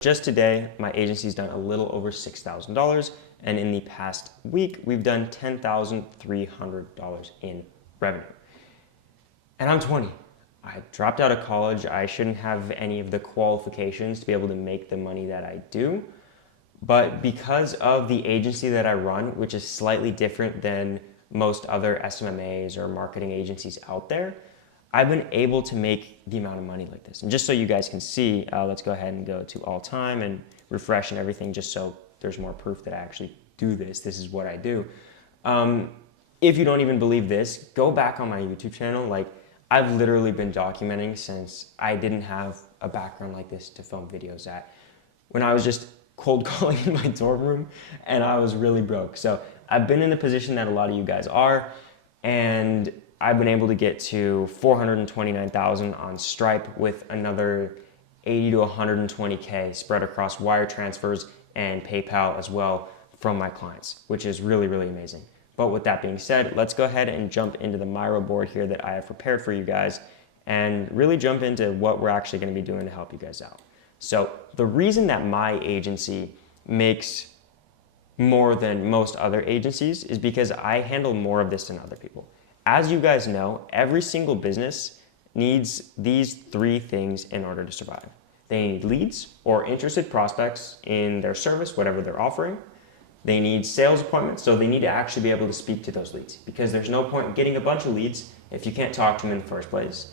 Just today, my agency's done a little over $6,000, and in the past week, we've done $10,300 in revenue. And I'm 20. I dropped out of college. I shouldn't have any of the qualifications to be able to make the money that I do. But because of the agency that I run, which is slightly different than most other SMMAs or marketing agencies out there, I've been able to make the amount of money like this. And just so you guys can see, let's go ahead and go to all time and refresh and everything, just so there's more proof that I actually do this. This is what I do. If you don't even believe this, go back on my YouTube channel. Like, I've literally been documenting since I didn't have a background like this to film videos at. When I was just cold calling in my dorm room and I was really broke. So I've been in the position that a lot of you guys are, and I've been able to get to 429,000 on Stripe with another 80 to 120K spread across wire transfers and PayPal as well from my clients, which is really, really amazing. But with that being said, let's go ahead and jump into the Miro board here that I have prepared for you guys and really jump into what we're actually going to be doing to help you guys out. So the reason that my agency makes more than most other agencies is because I handle more of this than other people. As you guys know, every single business needs these three things in order to survive. They need leads or interested prospects in their service, whatever they're offering. They need sales appointments, so they need to actually be able to speak to those leads, because there's no point in getting a bunch of leads if you can't talk to them in the first place.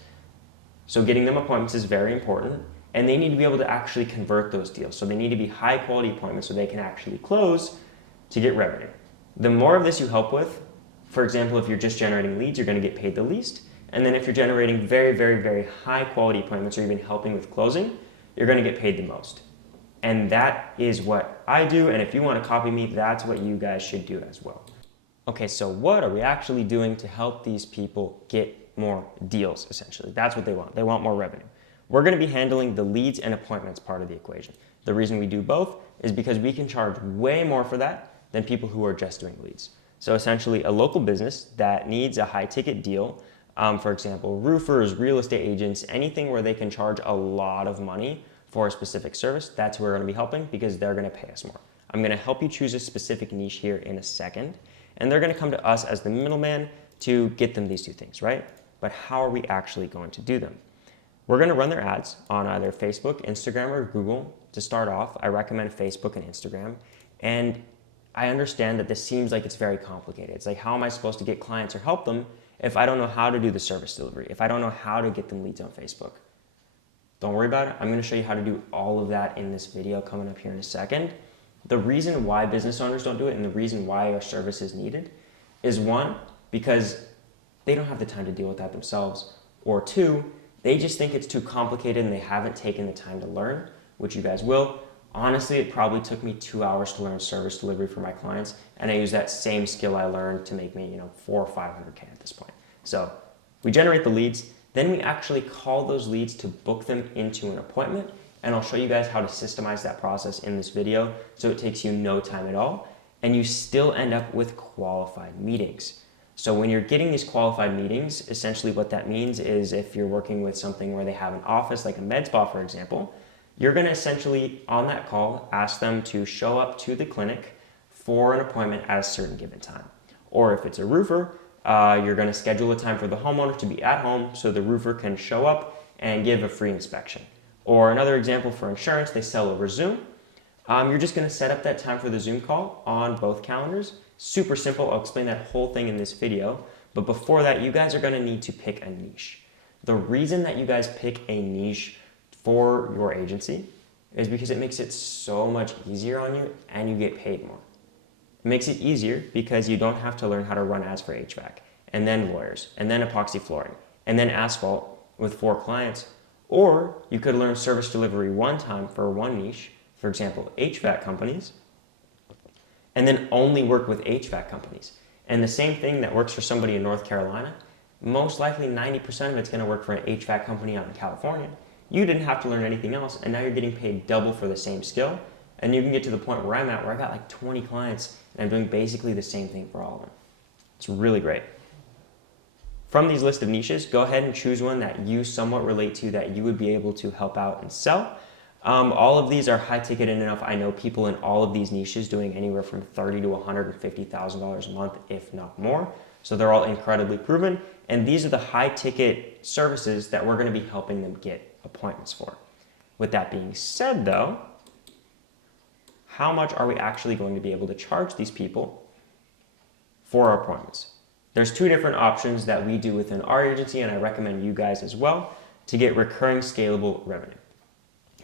So getting them appointments is very important, and they need to be able to actually convert those deals. So they need to be high quality appointments so they can actually close to get revenue. The more of this you help with, for example, if you're just generating leads, you're going to get paid the least. And then if you're generating very, very, very high quality appointments or even helping with closing, you're going to get paid the most. And that is what I do. And if you want to copy me, that's what you guys should do as well. Okay, so what are we actually doing to help these people get more deals, essentially? That's what they want. They want more revenue. We're going to be handling the leads and appointments part of the equation. The reason we do both is because we can charge way more for that than people who are just doing leads. So essentially, a local business that needs a high ticket deal, for example, roofers, real estate agents, anything where they can charge a lot of money for a specific service, that's who we're going to be helping, because they're going to pay us more. I'm going to help you choose a specific niche here in a second, and they're going to come to us as the middleman to get them these two things, right? But how are we actually going to do them? We're going to run their ads on either Facebook, Instagram, or Google. To start off, I recommend Facebook and Instagram. And I understand that this seems like it's very complicated. It's like, how am I supposed to get clients or help them if I don't know how to do the service delivery, if I don't know how to get them leads on Facebook? Don't worry about it. I'm going to show you how to do all of that in this video coming up here in a second. The reason why business owners don't do it and the reason why our service is needed is, one, because they don't have the time to deal with that themselves, or two, they just think it's too complicated and they haven't taken the time to learn, which you guys will. Honestly, it probably took me 2 hours to learn service delivery for my clients, and I use that same skill I learned to make me, 400 or 500K at this point. So we generate the leads, then we actually call those leads to book them into an appointment, and I'll show you guys how to systemize that process in this video so it takes you no time at all, and you still end up with qualified meetings. So when you're getting these qualified meetings, essentially what that means is, if you're working with something where they have an office, like a med spa, for example, you're going to essentially, on that call, ask them to show up to the clinic for an appointment at a certain given time. Or if it's a roofer, you're going to schedule a time for the homeowner to be at home so the roofer can show up and give a free inspection. Or another example for insurance, they sell over Zoom. You're just going to set up that time for the Zoom call on both calendars. Super simple. I'll explain that whole thing in this video. But before that, you guys are going to need to pick a niche. The reason that you guys pick a niche for your agency is because it makes it so much easier on you, and you get paid more. It makes it easier because you don't have to learn how to run ads for HVAC, and then lawyers, and then epoxy flooring, and then asphalt with 4 clients. Or you could learn service delivery one time for one niche, for example, HVAC companies, and then only work with HVAC companies. And the same thing that works for somebody in North Carolina, most likely 90% of it's going to work for an HVAC company out in California. You didn't have to learn anything else, and now you're getting paid double for the same skill. And you can get to the point where I'm at, where I got like 20 clients, and I'm doing basically the same thing for all of them. It's really great. From these list of niches, go ahead and choose one that you somewhat relate to, that you would be able to help out and sell. All of these are high ticket enough. I know people in all of these niches doing anywhere from $30,000 to $150,000 a month, if not more. So they're all incredibly proven. And these are the high ticket services that we're going to be helping them get appointments for. With that being said though, how much are we actually going to be able to charge these people for our appointments? There's two different options that we do within our agency, and I recommend you guys as well, to get recurring scalable revenue.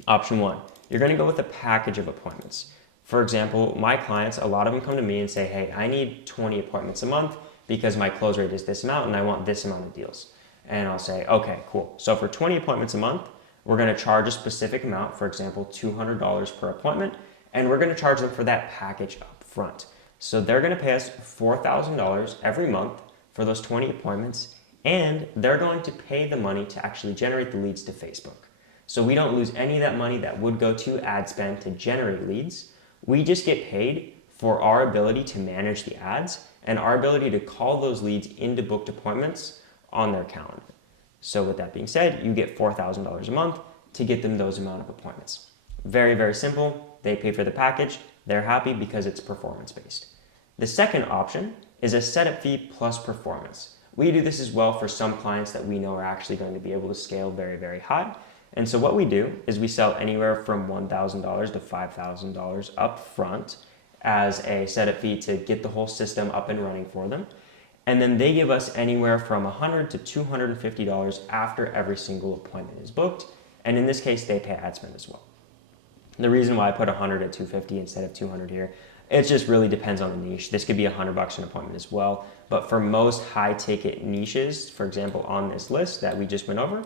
Option one, you're going to go with a package of appointments. For example, my clients, a lot of them come to me and say, hey, I need 20 appointments a month because my close rate is this amount and I want this amount of deals. And I'll say, okay, cool. So for 20 appointments a month, we're going to charge a specific amount, for example, $200 per appointment, and we're going to charge them for that package up front. So they're going to pay us $4,000 every month for those 20 appointments, and they're going to pay the money to actually generate the leads to Facebook. So we don't lose any of that money that would go to ad spend to generate leads. We just get paid for our ability to manage the ads and our ability to call those leads into booked appointments on their calendar. So with that being said, you get $4,000 a month to get them those amount of appointments. Very, very simple. They pay for the package. They're happy because it's performance-based. The second option is a setup fee plus performance. We do this as well for some clients that we know are actually going to be able to scale very, very high. And so what we do is we sell anywhere from $1,000 to $5,000 up front as a setup fee to get the whole system up and running for them. And then they give us anywhere from $100 to $250 after every single appointment is booked. And in this case, they pay ad spend as well. The reason why I put 100 at 250 instead of 200 here, it just really depends on the niche. This could be $100 an appointment as well. But for most high ticket niches, for example, on this list that we just went over,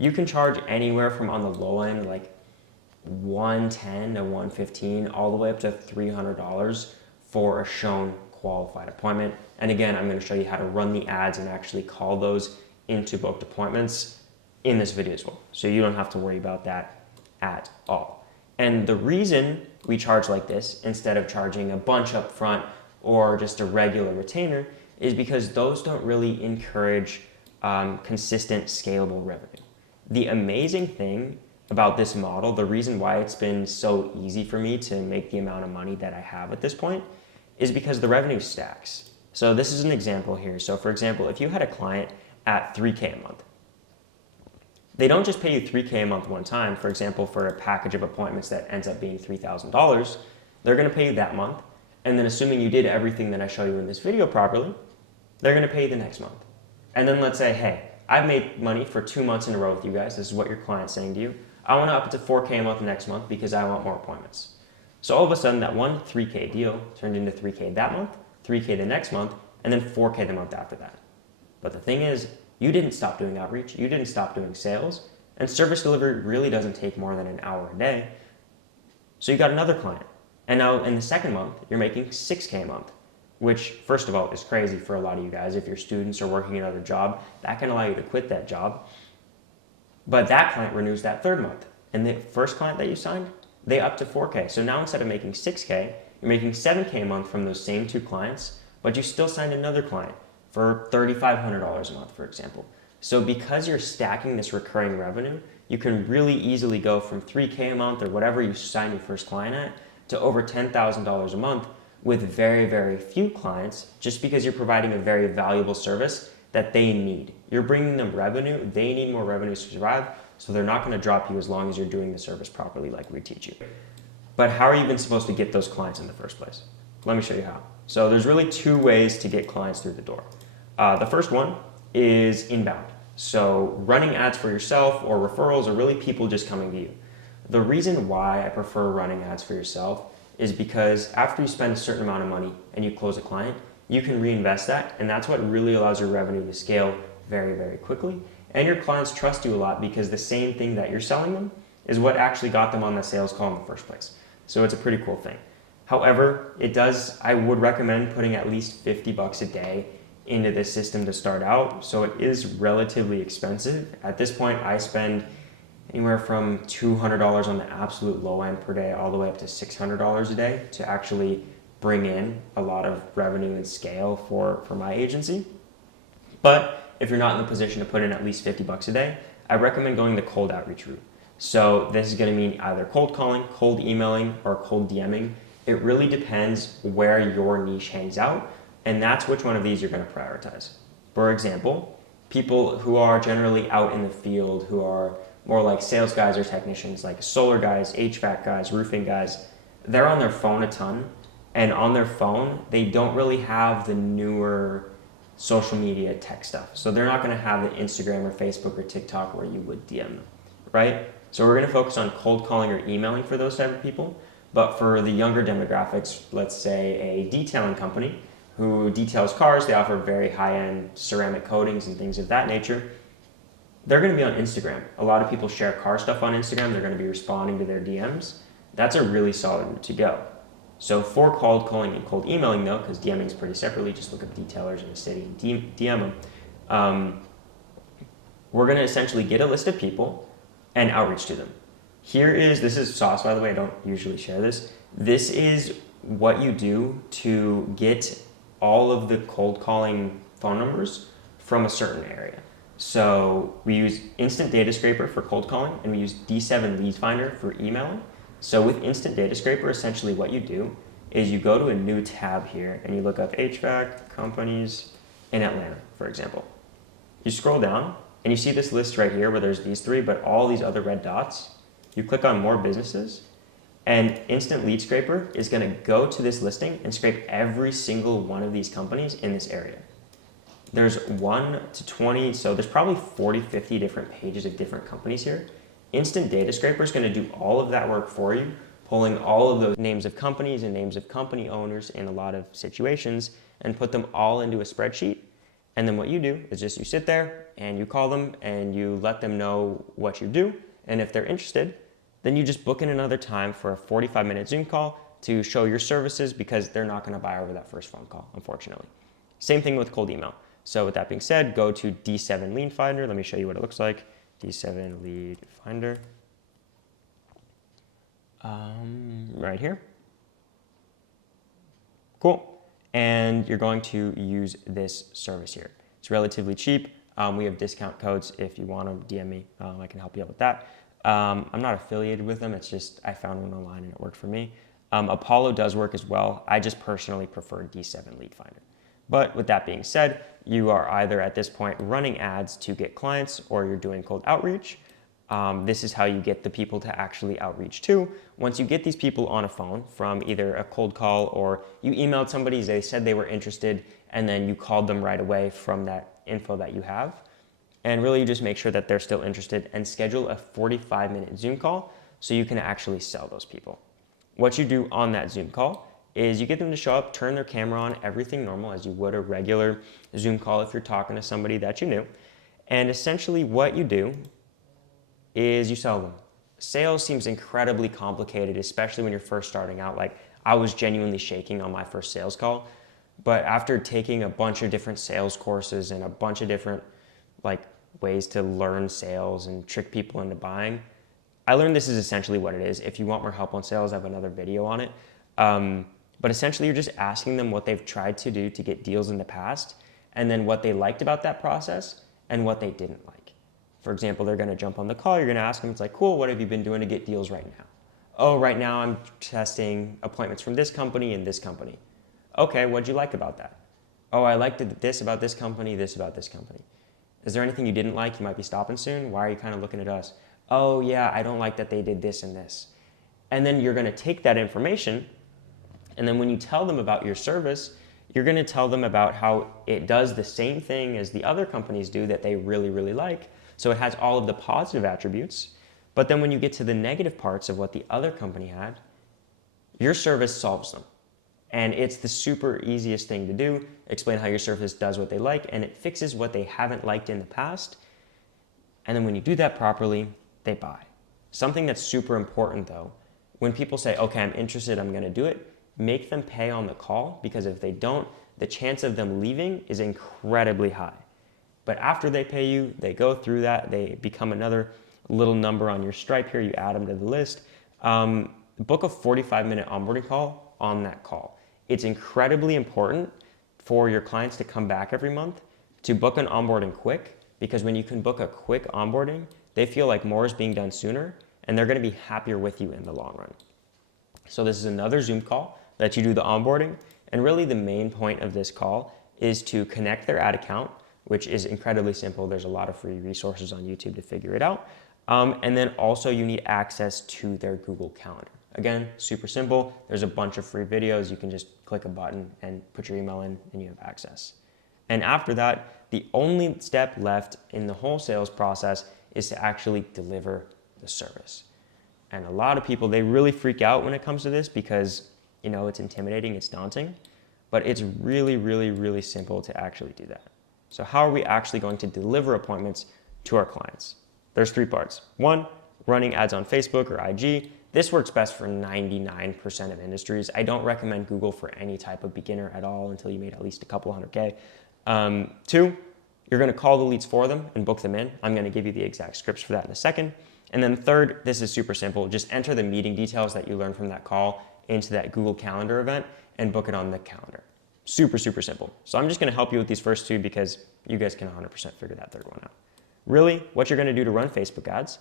you can charge anywhere from on the low end, like $110 to $115, all the way up to $300 for a shown qualified appointment. And again, I'm going to show you how to run the ads and actually call those into booked appointments in this video as well. So you don't have to worry about that at all. And the reason we charge like this instead of charging a bunch up front or just a regular retainer is because those don't really encourage consistent scalable revenue. The amazing thing about this model, the reason why it's been so easy for me to make the amount of money that I have at this point, is because the revenue stacks. So this is an example here. So for example, if you had a client at $3K a month, they don't just pay you $3K a month one time. For example, for a package of appointments that ends up being $3,000, they're going to pay you that month. And then assuming you did everything that I show you in this video properly, they're going to pay you the next month. And then let's say, hey, I've made money for 2 months in a row with you guys. This is what your client's saying to you. I want to up it to 4K a month next month because I want more appointments. So all of a sudden that one 3K deal turned into 3K that month, 3K the next month, and then 4K the month after that. But the thing is, you didn't stop doing outreach, you didn't stop doing sales, and service delivery really doesn't take more than an hour a day. So you got another client. And now in the second month, you're making 6K a month, which first of all is crazy for a lot of you guys. If you're students or working another job, that can allow you to quit that job. But that client renews that third month. And the first client that you signed, they up to 4K. So now instead of making 6K, you're making 7K a month from those same two clients, but you still signed another client for $3,500 a month, for example. So because you're stacking this recurring revenue, you can really easily go from 3K a month or whatever you sign your first client at to over $10,000 a month with very, very few clients, just because you're providing a very valuable service that they need. You're bringing them revenue. They need more revenue to survive, so they're not going to drop you as long as you're doing the service properly like we teach you. But how are you even supposed to get those clients in the first place? Let me show you how. So there's really two ways to get clients through the door. The first one is inbound. So running ads for yourself or referrals are really people just coming to you. The reason why I prefer running ads for yourself is because after you spend a certain amount of money and you close a client, you can reinvest that, and that's what really allows your revenue to scale very, very quickly. And your clients trust you a lot because the same thing that you're selling them is what actually got them on the sales call in the first place. So it's a pretty cool thing. However, I would recommend putting at least $50 a day into this system to start out. So it is relatively expensive. At this point, I spend anywhere from $200 on the absolute low end per day all the way up to $600 a day to actually bring in a lot of revenue and scale for my agency. But if you're not in the position to put in at least $50 a day, I recommend going the cold outreach route. So this is going to mean either cold calling, cold emailing, or cold DMing. It really depends where your niche hangs out, and that's which one of these you're going to prioritize. For example, people who are generally out in the field, who are more like sales guys or technicians, like solar guys, HVAC guys, roofing guys, they're on their phone a ton, and on their phone, they don't really have the newer social media tech stuff. So they're not going to have the Instagram or Facebook or TikTok where you would DM them, right? So we're going to focus on cold calling or emailing for those type of people. But for the younger demographics, let's say a detailing company who details cars, they offer very high-end ceramic coatings and things of that nature. They're going to be on Instagram. A lot of people share car stuff on Instagram. They're going to be responding to their DMs. That's a really solid route to go. So for cold calling and cold emailing though, because DMing is pretty separately, just look up detailers in the city and DM them. We're going to essentially get a list of people and outreach to them. This is sauce, by the way, I don't usually share this. This is what you do to get all of the cold calling phone numbers from a certain area. So we use Instant Data Scraper for cold calling, and we use D7 Lead Finder for emailing. So with Instant Data Scraper, essentially what you do is you go to a new tab here and you look up HVAC companies in Atlanta, for example. You scroll down and you see this list right here where there's these three, but all these other red dots. You click on more businesses, and Instant Lead Scraper is going to go to this listing and scrape every single one of these companies in this area. There's 1 to 20, so there's probably 40, 50 different pages of different companies here. Instant Data Scraper is going to do all of that work for you, pulling all of those names of companies and names of company owners in a lot of situations and put them all into a spreadsheet. And then what you do is just you sit there and you call them and you let them know what you do. And if they're interested, then you just book in another time for a 45-minute Zoom call to show your services, because they're not going to buy over that first phone call, unfortunately. Same thing with cold email. So with that being said, go to D7 Lead Finder. Let me show you what it looks like. D7 Lead Finder. Right here. Cool. And you're going to use this service here. It's relatively cheap. We have discount codes if you want to DM me. I can help you out with that. I'm not affiliated with them. It's just I found one online and it worked for me. Apollo does work as well. I just personally prefer D7 Lead Finder. But with that being said, you are either at this point running ads to get clients or you're doing cold outreach. This is how you get the people to actually outreach to. Once you get these people on a phone from either a cold call or you emailed somebody, they said they were interested, and then you called them right away from that info that you have. And really you just make sure that they're still interested and schedule a 45-minute Zoom call so you can actually sell those people. What you do on that Zoom call is you get them to show up, turn their camera on, everything normal as you would a regular Zoom call if you're talking to somebody that you knew. And essentially what you do is you sell them. Sales seems incredibly complicated, especially when you're first starting out. Like, I was genuinely shaking on my first sales call, but after taking a bunch of different sales courses and a bunch of different ways to learn sales and trick people into buying, I learned this is essentially what it is. If you want more help on sales, I have another video on it. But essentially you're just asking them what they've tried to do to get deals in the past, and then what they liked about that process and what they didn't like. For example, they're going to jump on the call. You're going to ask them, it's like, cool, what have you been doing to get deals right now? Oh, right now I'm testing appointments from this company and this company. Okay, what'd you like about that? Oh, I liked this about this company, this about this company. Is there anything you didn't like? You might be stopping soon. Why are you kind of looking at us? Oh yeah, I don't like that they did this and this. And then you're going to take that information, and then when you tell them about your service, you're going to tell them about how it does the same thing as the other companies do that they really, really like. So it has all of the positive attributes. But then when you get to the negative parts of what the other company had, your service solves them. And it's the super easiest thing to do. Explain how your service does what they like, and it fixes what they haven't liked in the past. And then when you do that properly, they buy. Something that's super important though, when people say, okay, I'm interested, I'm gonna do it, make them pay on the call, because if they don't, the chance of them leaving is incredibly high. But after they pay you, they go through that, they become another little number on your Stripe here, you add them to the list. Book a 45-minute onboarding call on that call. It's incredibly important for your clients to come back every month to book an onboarding quick, because when you can book a quick onboarding, they feel like more is being done sooner, and they're going to be happier with you in the long run. So this is another Zoom call that you do the onboarding, and really the main point of this call is to connect their ad account, which is incredibly simple. There's a lot of free resources on YouTube to figure it out. And then also you need access to their Google Calendar. Again, super simple. There's a bunch of free videos. You can just click a button and put your email in and you have access. And after that, the only step left in the whole sales process is to actually deliver the service. And a lot of people, they really freak out when it comes to this because, you know, it's intimidating, it's daunting, but it's really, really, really simple to actually do that. So how are we actually going to deliver appointments to our clients? There's 3 parts. 1, running ads on Facebook or IG. This works best for 99% of industries. I don't recommend Google for any type of beginner at all until you made at least a couple $100K. 2, you're going to call the leads for them and book them in. I'm going to give you the exact scripts for that in a second. And then 3rd, this is super simple. Just enter the meeting details that you learned from that call into that Google Calendar event and book it on the calendar. Super, super simple. So I'm just going to help you with these first 2 because you guys can 100% figure that 3rd one out. Really, what you're going to do to run Facebook ads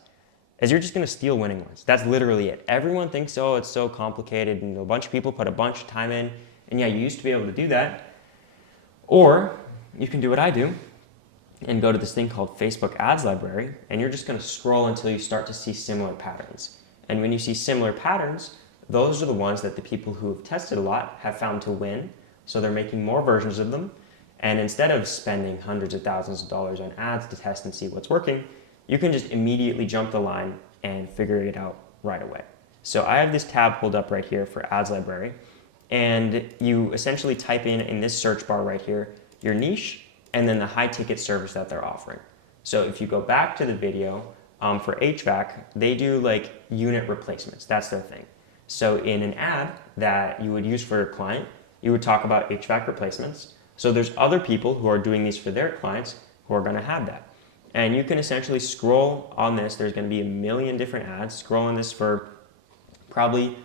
is you're just going to steal winning ones. That's literally it. Everyone thinks, oh, it's so complicated, and a bunch of people put a bunch of time in, and yeah, you used to be able to do that. Or you can do what I do and go to this thing called Facebook Ads Library, and you're just going to scroll until you start to see similar patterns. And when you see similar patterns, those are the ones that the people who have tested a lot have found to win. So they're making more versions of them. And instead of spending hundreds of thousands of dollars on ads to test and see what's working, you can just immediately jump the line and figure it out right away. So I have this tab pulled up right here for Ads Library, and you essentially type in this search bar right here, your niche, and then the high ticket service that they're offering. So if you go back to the video, for HVAC, they do like unit replacements. That's their thing. So in an ad that you would use for your client, you would talk about HVAC replacements. So there's other people who are doing these for their clients who are going to have that. And you can essentially scroll on this. There's going to be a million different ads. Scroll on this for probably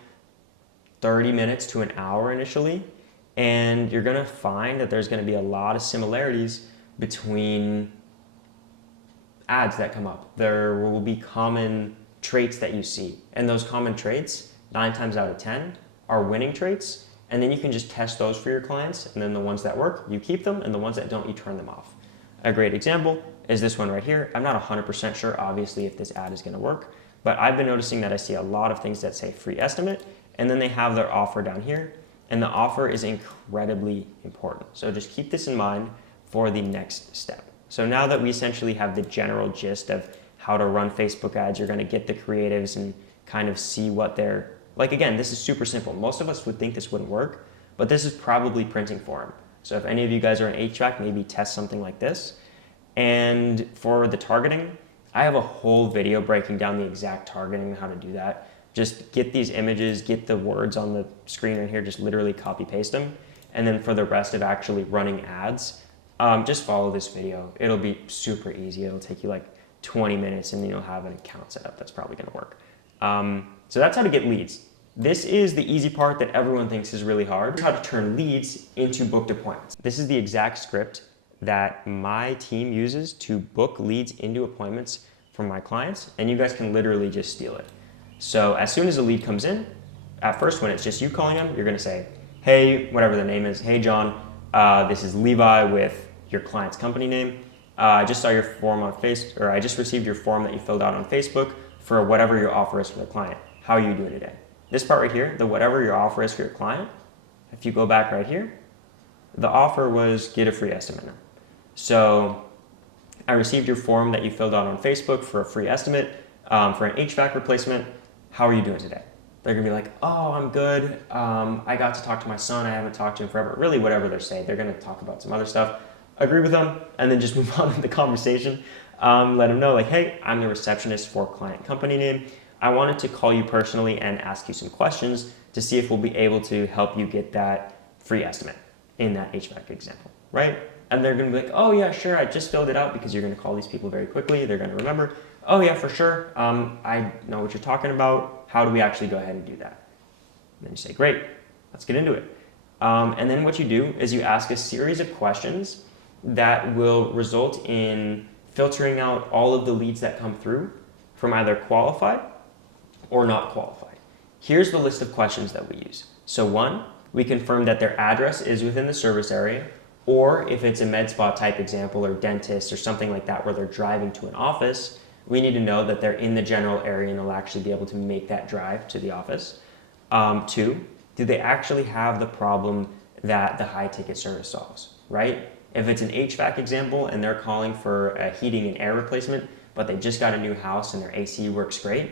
30 minutes to an hour initially. And you're going to find that there's going to be a lot of similarities between ads that come up. There will be common traits that you see. And those common traits, 9 times out of 10, are winning traits. And then you can just test those for your clients. And then the ones that work, you keep them. And the ones that don't, you turn them off. A great example is this one right here. I'm not 100% sure, obviously, if this ad is going to work. But I've been noticing that I see a lot of things that say free estimate. And then they have their offer down here. And the offer is incredibly important. So just keep this in mind for the next step. So now that we essentially have the general gist of how to run Facebook ads, you're going to get the creatives and kind of see what they're like. Again, this is super simple. Most of us would think this wouldn't work, but this is probably printing form. So if any of you guys are in HVAC, maybe test something like this. And for the targeting, I have a whole video breaking down the exact targeting and how to do that. Just get these images, get the words on the screen right here, just literally copy paste them. And then for the rest of actually running ads, just follow this video. It'll be super easy. It'll take you like 20 minutes and then you'll have an account set up. That's probably going to work. So that's how to get leads. This is the easy part that everyone thinks is really hard. How to turn leads into booked appointments. This is the exact script that my team uses to book leads into appointments for my clients. And you guys can literally just steal it. So as soon as a lead comes in, at first when it's just you calling them, you're going to say, hey, whatever the name is, hey, John, this is Levi with your client's company name. I just saw your form on Facebook, or I just received your form that you filled out on Facebook for whatever your offer is for the client. How are you doing today? This part right here, the whatever your offer is for your client, if you go back right here, the offer was get a free estimate. So I received your form that you filled out on Facebook for a free estimate for an HVAC replacement. How are you doing today? They're gonna be like, oh, I'm good. I got to talk to my son. I haven't talked to him forever. Really, whatever they're saying. They're gonna talk about some other stuff. Agree with them, and then just move on with the conversation. Let them know like, hey, I'm the receptionist for client company name. I wanted to call you personally and ask you some questions to see if we'll be able to help you get that free estimate in that HVAC example, right? And they're gonna be like, oh yeah, sure, I just filled it out, because you're gonna call these people very quickly. They're gonna remember, oh yeah, for sure. I know what you're talking about. How do we actually go ahead and do that? And then you say, great, let's get into it. And then what you do is you ask a series of questions that will result in filtering out all of the leads that come through from either qualified or not qualified. Here's the list of questions that we use. So 1, we confirm that their address is within the service area, or if it's a med spa type example or dentist or something like that where they're driving to an office, we need to know that they're in the general area and they'll actually be able to make that drive to the office. 2, do they actually have the problem that the high ticket service solves, right? If it's an HVAC example and they're calling for a heating and air replacement, but they just got a new house and their AC works great,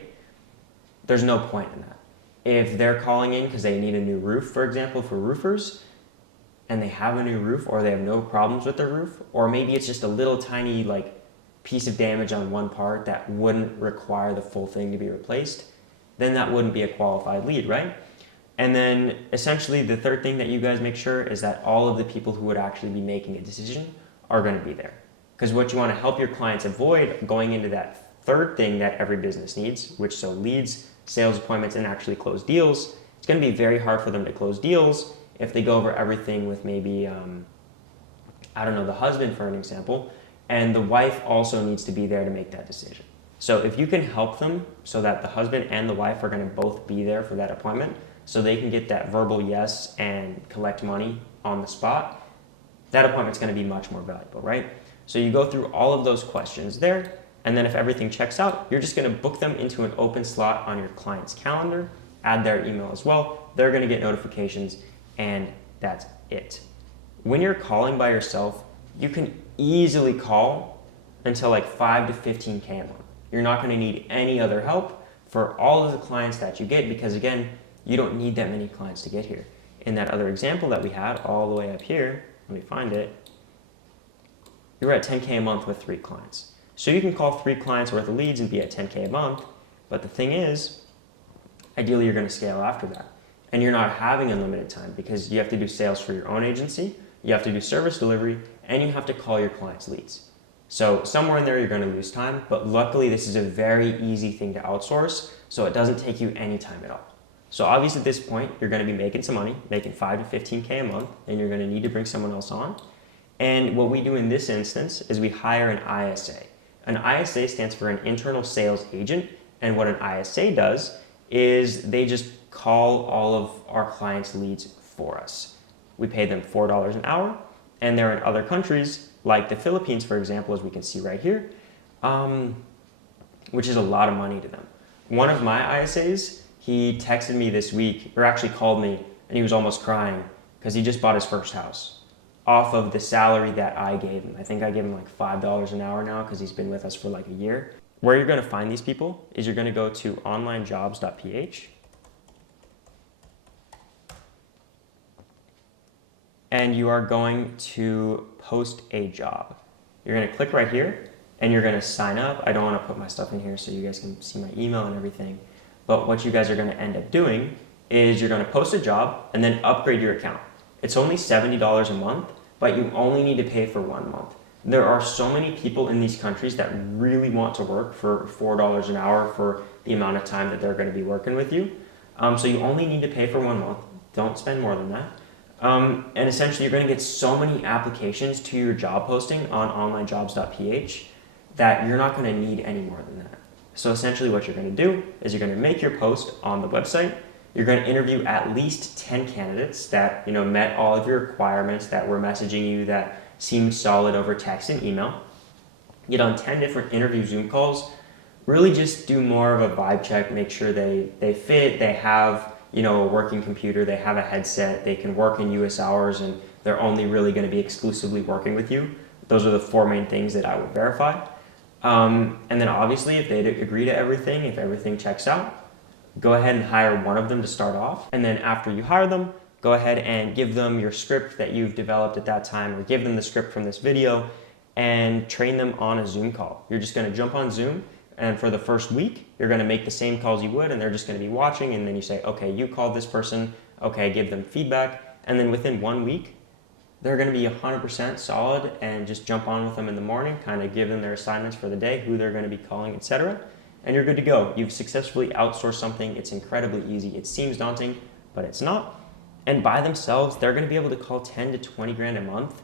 there's no point in that. If they're calling in because they need a new roof, for example, for roofers, and they have a new roof or they have no problems with their roof, or maybe it's just a little tiny piece of damage on one part that wouldn't require the full thing to be replaced, then that wouldn't be a qualified lead, right? And then essentially the third thing that you guys make sure is that all of the people who would actually be making a decision are going to be there. Because what you want to help your clients avoid going into that third thing that every business needs, which so leads, sales appointments, and actually close deals, it's going to be very hard for them to close deals if they go over everything with maybe, the husband for an example, and the wife also needs to be there to make that decision. So if you can help them so that the husband and the wife are going to both be there for that appointment, so they can get that verbal yes and collect money on the spot, that appointment's going to be much more valuable, right? So you go through all of those questions there, and then if everything checks out, you're just going to book them into an open slot on your client's calendar, add their email as well. They're going to get notifications, and that's it. When you're calling by yourself, you can easily call until 5 to 15K a month. You're not going to need any other help for all of the clients that you get because, again, you don't need that many clients to get here. In that other example that we had all the way up here, let me find it, you're at 10K a month with 3 clients. So you can call 3 clients worth of leads and be at 10K a month, but the thing is, ideally you're going to scale after that. And you're not having unlimited time because you have to do sales for your own agency, you have to do service delivery, and you have to call your clients' leads. So somewhere in there you're going to lose time, but luckily this is a very easy thing to outsource, so it doesn't take you any time at all. So obviously at this point, you're going to be making some money, making 5 to 15K a month, and you're going to need to bring someone else on. And what we do in this instance is we hire an ISA. An ISA stands for an internal sales agent, and what an ISA does is they just call all of our clients' leads for us. We pay them $4 an hour, and they're in other countries, like the Philippines, for example, as we can see right here, which is a lot of money to them. One of my ISAs, he texted me this week, or actually called me, and he was almost crying because he just bought his first house off of the salary that I gave him. I think I gave him $5 an hour now because he's been with us for a year. Where you're going to find these people is you're going to go to onlinejobs.ph, and you are going to post a job. You're going to click right here and you're going to sign up. I don't want to put my stuff in here so you guys can see my email and everything. But what you guys are going to end up doing is you're going to post a job and then upgrade your account. It's only $70 a month, but you only need to pay for 1 month. There are so many people in these countries that really want to work for $4 an hour for the amount of time that they're going to be working with you. So you only need to pay for 1 month. Don't spend more than that. And essentially you're going to get so many applications to your job posting on onlinejobs.ph that you're not going to need any more than that. So essentially what you're going to do is you're going to make your post on the website. You're going to interview at least 10 candidates that met all of your requirements, that were messaging you, that seemed solid over text and email. Get on 10 different interview Zoom calls. Really just do more of a vibe check, make sure they fit, they have a working computer, they have a headset, they can work in US hours, and they're only really going to be exclusively working with you. Those are the 4 main things that I would verify. And then obviously if they agree to everything, if everything checks out, go ahead and hire one of them to start off. And then after you hire them, go ahead and give them your script that you've developed at that time, or give them the script from this video and train them on a Zoom call. You're just going to jump on Zoom, and for the first week, you're going to make the same calls you would, and they're just going to be watching, and then you say, okay, you called this person, okay, give them feedback, and then within 1 week, they're going to be 100% solid, and just jump on with them in the morning, kind of give them their assignments for the day, who they're going to be calling, etc., and you're good to go. You've successfully outsourced something. It's incredibly easy. It seems daunting, but it's not. And by themselves, they're going to be able to call 10 to 20 grand a month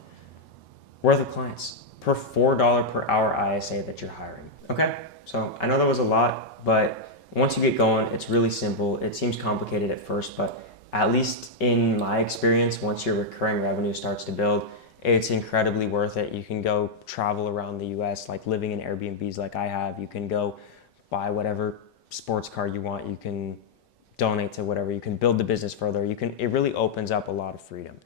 worth of clients per $4 per hour ISA that you're hiring. Okay, so I know that was a lot, but Once you get going, it's really simple. It seems complicated at first, but at least in my experience, once your recurring revenue starts to build, it's incredibly worth it. You can go travel around the US, like living in Airbnbs like I have. You can go buy whatever sports car you want. You can donate to whatever. You can build the business further. It really opens up a lot of freedom.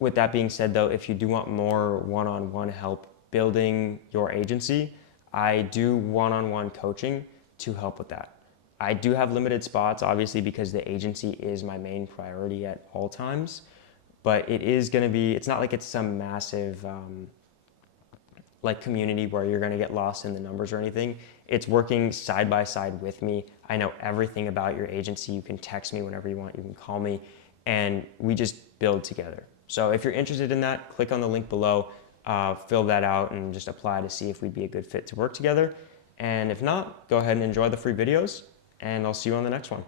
With that being said, though, if you do want more one-on-one help building your agency, I do one-on-one coaching to help with that. I do have limited spots, obviously, because the agency is my main priority at all times. But it is going to be, it's not like it's some massive like community where you're going to get lost in the numbers or anything. It's working side by side with me. I know everything about your agency. You can text me whenever you want. You can call me, and we just build together. So if you're interested in that, click on the link below, fill that out, and just apply to see if we'd be a good fit to work together. And if not, go ahead and enjoy the free videos, and I'll see you on the next one.